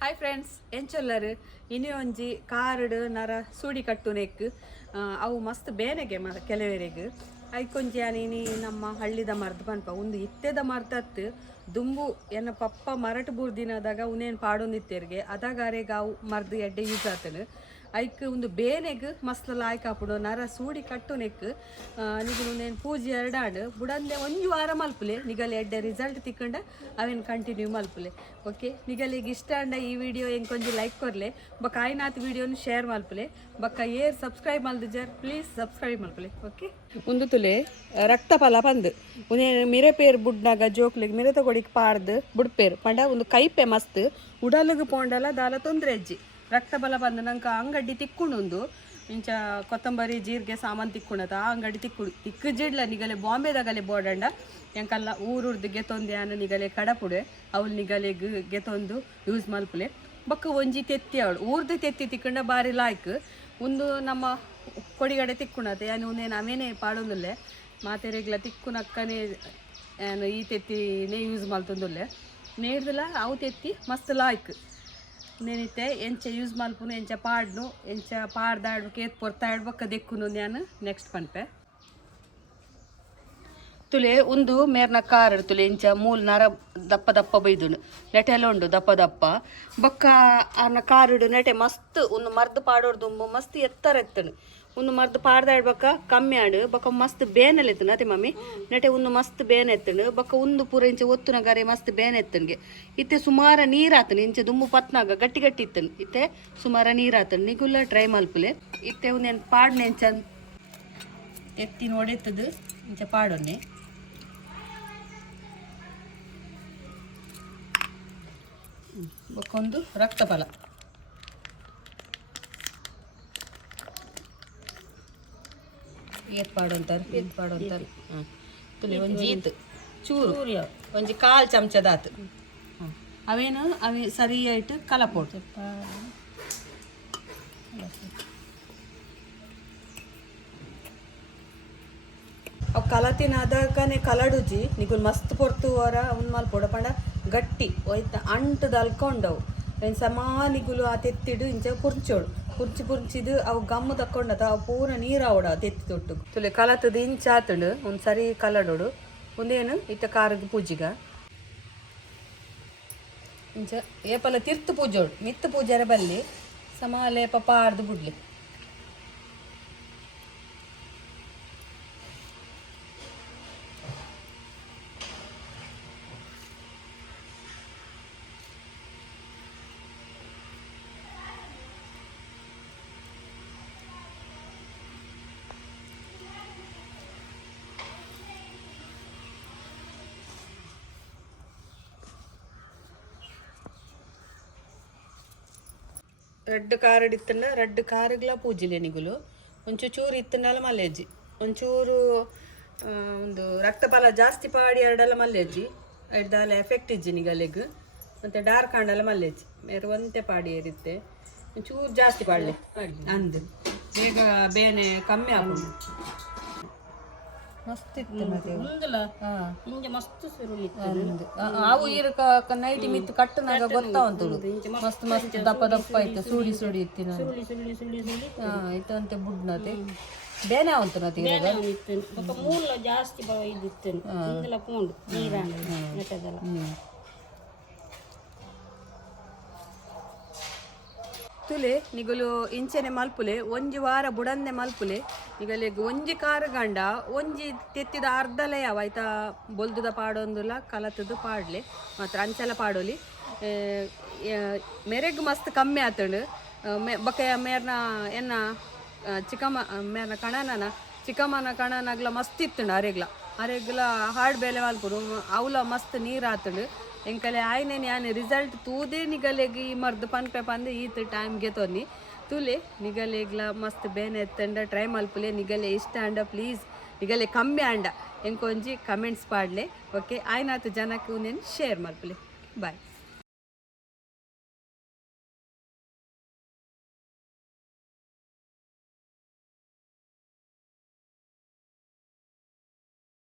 hi friends ಎಂಚೊಲ್ಲರು ಇನ್ನೂ ಒಂಜಿ card ನರ ಸೂಡಿ ಕಟ್ಟುನೆಕ್ ಅವು ಮಸ್ತ್ ಬೇನೆಗೆ ಕೆಲವರಿಗೆ ಐಕೊಂಜಿ ನೀ ನಮ್ಮ ಹಳ್ಳಿದ ಮರ್ದು ಪನ್ಪ ಒಂದು ಇತ್ತೆದ ಮರ್ದತ್ತು ದುಂಬು ಎನ್ನ ಪಪ್ಪ ಮರಟ್ ಬುರ್ದಿನದಾಗ ಉನೇನು ಪಾಡೊಂದಿತ್ತೇರಿಗೆ ಅದಾಗಾರೆಗೆ ಅವು ಮರ್ದು ಎಡ್ಡೆ ಯೂಸ್ ಆತನು ಐಕ್ ಒಂದು ಬೇನೆಗ್ ಮಸ್ತ್ ಲಾಯ್ಕ್ ಹಾಪುಡು ನರ ಸೂಡಿ ಕಟ್ಟುನೆಕ್ ನಿಗಲು ನೇನು ಪೂಜೆ ಎರಡಾಡು ಬುಡಂದೆ ಒಂದು ವಾರ ಮಲ್ಪುಲೆ ನಿಗಲ್ ಎಡ್ಡೆ ರಿಸಲ್ಟ್ ತಿಕ್ಕೊಂಡ ಅವೇನು ಕಂಟಿನ್ಯೂ ಮಲ್ಪುಲೆ ಓಕೆ ನಿಗಲಿಗೆ ಇಷ್ಟ ಅಂಡ ಈ ವಿಡಿಯೋ ಹೆಂಗೆ ಕೊಂಚ ಲೈಕ್ ಕೊರ್ಲೆ ಬಕ್ಕ ಆಯ್ನಾತ್ ವಿಡಿಯೋನು ಶೇರ್ ಮಲ್ಪುಲೆ ಬಕ್ಕ ಏರ್ ಸಬ್ಸ್ಕ್ರೈಬ್ ಮಲ್ದಿಜರ್ ಪ್ಲೀಸ್ ಸಬ್ಸ್ಕ್ರೈಬ್ ಮಲ್ಪುಲೆ ಓಕೆ ಒಂದು ತುಲೆ ರಕ್ತಫಲ ಬಂದು ಉನೇ ಮಿರೆ ಪೇರು ಬುಡ್ನಾಗ ಜೋಕ್ಲಿಗೆ ಮಿರೆ ತಗೊಡಿಗೆ ಪಾಡ್ದು ಬುಡ್ಪೇರು ಪಂಡ ಒಂದು ಕೈಪೆ ಮಸ್ತ್ ಉಡಲಿಗೆ ಪೋಂಡಲ ದಾಲ ತೊಂದರೆ ಅಜ್ಜಿ ರಕ್ತಬಲ ಬಂದು ನಂಗೆ ಅಂಗಡಿ ತಿಕ್ಕೊಂಡು ಇಂಚ ಕೊತ್ತಂಬರಿ ಜೀರಿಗೆ ಸಾಮಾನು ತಿಕ್ಕೊಂಡದ ಆ ಅಂಗಡಿ ತಿಕ್ಕಜಿಡ್ಲ ನಿಗಲೆ ಬಾಂಬೆದಾಗಲೆ ಬೋಡಂಡ ಎಂಕಲ್ಲ ಊರುರ್ದು ಗೆತೊಂದು ಯಾನು ನಿಗಲೆ ಕಡಪುಡೆ ಅವ್ಲು ನಿಗಲೆ ಗೆತೊಂದು ಯೂಸ್ ಮಲ್ಪುಲೆ ಬಕ್ಕ ಒಂಜಿ ತೆತ್ತಿ ಅವಳು ಊರ್ದು ತೆತ್ತಿ ತಿಕ್ಕೊಂಡ ಬಾರಿ ಲಾಯ್ಕ್ ಒಂದು ನಮ್ಮ ಕೊಡಿಗಡೆ ತಿಕ್ಕೊಂಡತೆ ಯಾನು ಉನೇನು ಅವೇನೇ ಪಾಡೊಂದುಲ್ಲೆ ಮಾತೆರೆಗ್ಲ ತಿಕ್ಕುನಕ್ಕನೇ ಏನು ಈ ತೆತ್ತಿನೇ ಯೂಸ್ ಮಲ್ತೊಂದುಲ್ಲೆ ನೇರ್ದಲ್ಲ ಅವು ತೆತ್ತಿ ಮಸ್ತ್ ಲಾಯ್ಕ್ నేనైతే ఎంచ యూజ్ మల్పును ఎంచ పాడ్ను ఎంచ పాడదాడు కేత్ పొర్తాడు బొక్క దెక్కును నేను నెక్స్ట్ పనిపే ತುಲೆ ಒಂದು ಮೇರ್ನ ಕಾರಡು ತುಲೆ ಇಂಚ ಮೂಲ್ ನರ ದಪ್ಪ ದಪ್ಪ ಬೈದುಂಡು ನೆಟೆಲೊಂಡು ದಪ್ಪ ದಪ್ಪ ಬೊಕ್ಕ ಅನ್ನ ಕಾರಡು ನೆಟೆ ಮಸ್ತ್ ಒಂದು ಮರ್ದು ಪಾಡೋಡು ದುಂಬು ಮಸ್ತ್ ಎತ್ತರ ಎತ್ತನು ಒಂದು ಮರ್ದು ಪಾಡ್ದಾಡ್ ಬೊಕ್ಕ ಕಮ್ಮಿ ಆಡು ಬೊಕ್ಕ ಮಸ್ತ್ ಬೇನೆಲ್ಲ ಎತ್ತನು ಅದೇ ಮಮ್ಮಿ ನೆಟೆ ಒಂದು ಮಸ್ತ್ ಬೇನೆ ಎತ್ತನು ಬೊಕ್ಕ ಒಂದು ಪೂರ ಇಂಚ ಒತ್ತುನ ಗರೆ ಮಸ್ತ್ ಬೇನೆ ಎತ್ತನ್ಗೆ ಇತ್ತೆ ಸುಮಾರ ನೀರು ಆತನು ಇಂಚ ದುಂಬು ಪತ್ನಾಗ ಗಟ್ಟಿ ಗಟ್ಟಿ ಇತ್ತನು ಇತ್ತೆ ಸುಮಾರ ನೀರು ಆತನು ನಿಗುಲ್ಲ ಟ್ರೈ ಮಲ್ಪುಲೆ ಇತ್ತೆ ಒಂದೇನು ಪಾಡ್ನೆ ಇಂಚ ಎತ್ತಿ ನೋಡೆತ್ತದು ಇಂಚ ಪಾಡೊನ್ನೆ ಬೊಕ್ಕೊಂದು ರಕ್ತಫಲ ಏತ್ ಪಾಡೊಂತಾರೆ ಹಾಂ ತುಲೆ ಒಂಜಿ ಈತು ಚೂರು ಒಂಜಿ ಕಾಲು ಚಮಚದಾತು ಅವೇನು ಅವೇ ಸರಿಯಾയിട്ട് ಕಲಪೋಡು ಅವು ಕಲತಿನ ಅದಕ್ಕನೆ ಕಲಡುಜಿ ನಿಗುಲ್ ಮಸ್ತ್ ಪೊರ್ತು ಹೊರ ಅವ್ನು ಮಲ್ಪೊಡ ಪಂಡ ಗಟ್ಟಿ ಒಯ್ತ ಅಂಟು ದಲ್ಕೊಂಡವು ಏನು ಸಮಾನಿಗುಲು ಆ ತೆತ್ತಿಡು ಇಂಚ ಕುರ್ಚೋಡು ಕುರ್ಚಿದು ಅವು ಗಮ್ಮು ತಕ್ಕೊಂಡತ ಅವು ಪೂರ ನೀರು ಅವಡ ತೆತ್ತಿ ತೊಟ್ಟು ತುಲೆ ಕಲತದ ಇಂಚ ಆತುಂಡು ಒಂದು ಸರಿ ಕಲಡೋಡು ಒಂದೇನು ಇತ್ತ ಕಾರದ ಪೂಜಿಗ ಇಂಚ ಏಪಲ ತಿರ್ತು ಪೂಜೋಡು ಮಿತ್ತು ಪೂಜಾರ ಬಲ್ಲಿ ಸಮಾಲೇಪ ಪಾರ್ದು ಬಿಡ್ಲಿ రెడ్ కారడు ఇత్తుండ రెడ్ కారగ్లా ಪೂಜಿಲೆ ನಿಗುಲು ಒಂಚೂರು ಇತ್ತಂಡಲ ಮಲ್ಲೆಜ್ಜಿ ಒಂಚೂರು ಒಂದು ರಕ್ತಫಲ ಜಾಸ್ತಿ ಪಾಡಿ ಎರಡಲ್ಲ ಮಲ್ಲೆಜ್ಜಿ ಎಡ್ದಲ್ಲ ಎಫೆಕ್ಟ್ ಇಜ್ಜಿ ನಿಗಲೆಗ್ ಮತ್ತು ಡಾರ್ಕ್ ಆಂಡಲ್ಲ ಮಲ್ಲೆಜ್ಜಿ ಬೇರೆ ಒಂತೆ ಪಾಡಿ ಏರಿತ್ತೆ ಒಂಚೂರು ಜಾಸ್ತಿ ಪಾಡಲೆ ಅಂದು ಬೇಗ ಬೇನೆ ಕಮ್ಮಿ ಆಗೋದು ಮಸ್ತ್ ಇತ್ತು ಮತ್ತೆ ಹಿಂಗೆ ಮಸ್ತ್ ಅವು ಈರಕ ನೈಟಿ ಮಿತ್ತು ಕಟ್ಟನಾಗ ಗೊತ್ತಾವಂತಳು ಮಸ್ತ್ ಮಸ್ತ್ ದಪ್ಪ ದಪ್ಪ ಇತ್ತು ಸುಡಿ ಸುಡಿ ಇತ್ತಿನ ಇತ್ತಂತೆ ಬುಡ್ನತೆ ಬೇನೆ ಅವಂತು ನತಿ ಮೂಲ ಜಾಸ್ತಿ ಇದಿತ್ತು ಹಿಂಗೆಲ್ಲ ಪೋಂಡು ನೀರಾಂಡ ನೆಟ್ಟದಲ್ಲ ತುಲೆ ನಿಗಲು ಇಂಚನೆ ಮಲ್ಪುಲೆ ಒಂಜಿ ವಾರ ಬುಡಂದೆ ಮಲ್ಪುಲೆ ನಿಗಲೆಗ್ ಒಂಜಿ ಕಾರು ಗಂಡ ಒಂಜಿ ತೆತ್ತಿದ ಅರ್ಧಲೆ ಅವ ಆಯ್ತಾ ಬೊಲ್ದುದ ಪಾಡೊಂದುಲ ಕಲತದು ಪಾಡ್ಲೆ ಮಾತ್ರ ಅಂಚೆಲ್ಲ ಪಾಡೋಲಿ ಮೆರೆಗ್ ಮಸ್ತ್ ಕಮ್ಮಿ ಆತಂಡು ಬೊಕ್ಕ ಮೇರ್ನ ಎನ್ನ ಚಿಕ್ಕಮ್ಮ ಮೇರ್ನ ಕಣನನ ಚಿಕ್ಕಮ್ಮನ ಕಣನಾಗ್ಲ ಮಸ್ತ್ ಇತ್ತುಂಡು ಅರೆಗ್ಲ ಹಾಡ್ ಬೇಲೆ ಮಲ್ಪುರು ಅವಲ ಮಸ್ತ್ ನೀರು ಆತಂಡು ಎಂಕಲೆ ಆಯ್ನೇನು ಯಾನೆ ರಿಸಲ್ಟ್ ತೂದೇ ನಿಗಲೆಗೆ ಈ ಮರ್ದು ಪನ್ಪೆ ಪಂದೆ ಈತ ಟೈಮ್ಗೆ ತೊನ್ನಿ ತುಲೆ ನಿಗಲೆಗ್ಲ ಮಸ್ತ್ ಬೇನೆ ಎತ್ತಂಡ ಟ್ರೈ ಮಲ್ಪುಲೆ ನಿಗಲೆ ಇಷ್ಟ ಅಂಡ ಪ್ಲೀಸ್ ನಿಗಲೆ ಕಮ್ಮಿ ಅಂಡ ಎಂಕೊಂಜಿ ಕಮೆಂಟ್ಸ್ ಪಾಡ್ಲೆ ಓಕೆ ಆಯ್ನಾತು ಜನಕ್ಕೆ ಉನೇನು ಶೇರ್ ಮಲ್ಪುಲೆ ಬಾಯ್